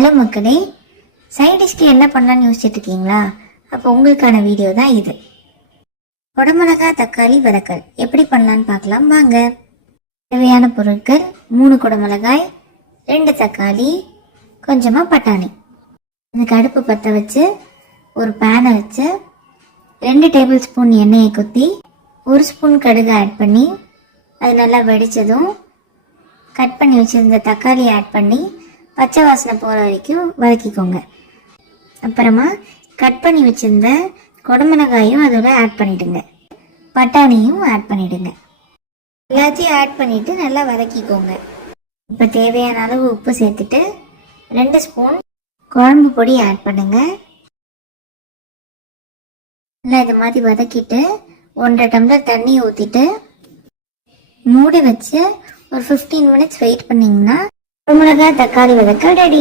Hello மக்களே, side டிஷ்க்கு என்ன பண்ணலான்னு யோசிச்சுட்டு இருக்கீங்களா? அப்போ உங்களுக்கான வீடியோ தான் இது. குடமிளகாய் தக்காளி வதக்கல் எப்படி பண்ணலான்னு பார்க்கலாம் வாங்க. தேவையான பொருட்கள் 3 குடமிளகாய், 2 தக்காளி, கொஞ்சமாக பட்டாணி. இதுக்கு அடுப்பு பற்ற வச்சு ஒரு பேனை வச்சு 2 டேபிள் ஸ்பூன் எண்ணெயை ஊற்றி 1 ஸ்பூன் கடுகு ஆட் பண்ணி அது நல்லா வெடித்ததும் கட் பண்ணி வச்சுருந்த தக்காளியை ஆட் பண்ணி பச்சை வாசனை போகிற வரைக்கும் வதக்கிக்கோங்க. அப்புறமா கட் பண்ணி வச்சுருந்த குடமிளகாயும் அதோட ஆட் பண்ணிவிடுங்க. பட்டாணியும் ஆட் பண்ணிவிடுங்க. எல்லாத்தையும் ஆட் பண்ணிவிட்டு நல்லா வதக்கிக்கோங்க. இப்போ தேவையான அளவு உப்பு சேர்த்துட்டு 2 ஸ்பூன் குழம்பு பொடி ஆட் பண்ணுங்க. நல்லா இது மாதிரி வதக்கிட்டு 1.5 டம்ளர் தண்ணி ஊற்றிட்டு மூடி வச்சு ஒரு 15 மினிட்ஸ் வெயிட் பண்ணிங்கன்னா குடமிளகாய் தக்காளி வதக்க ரெடி.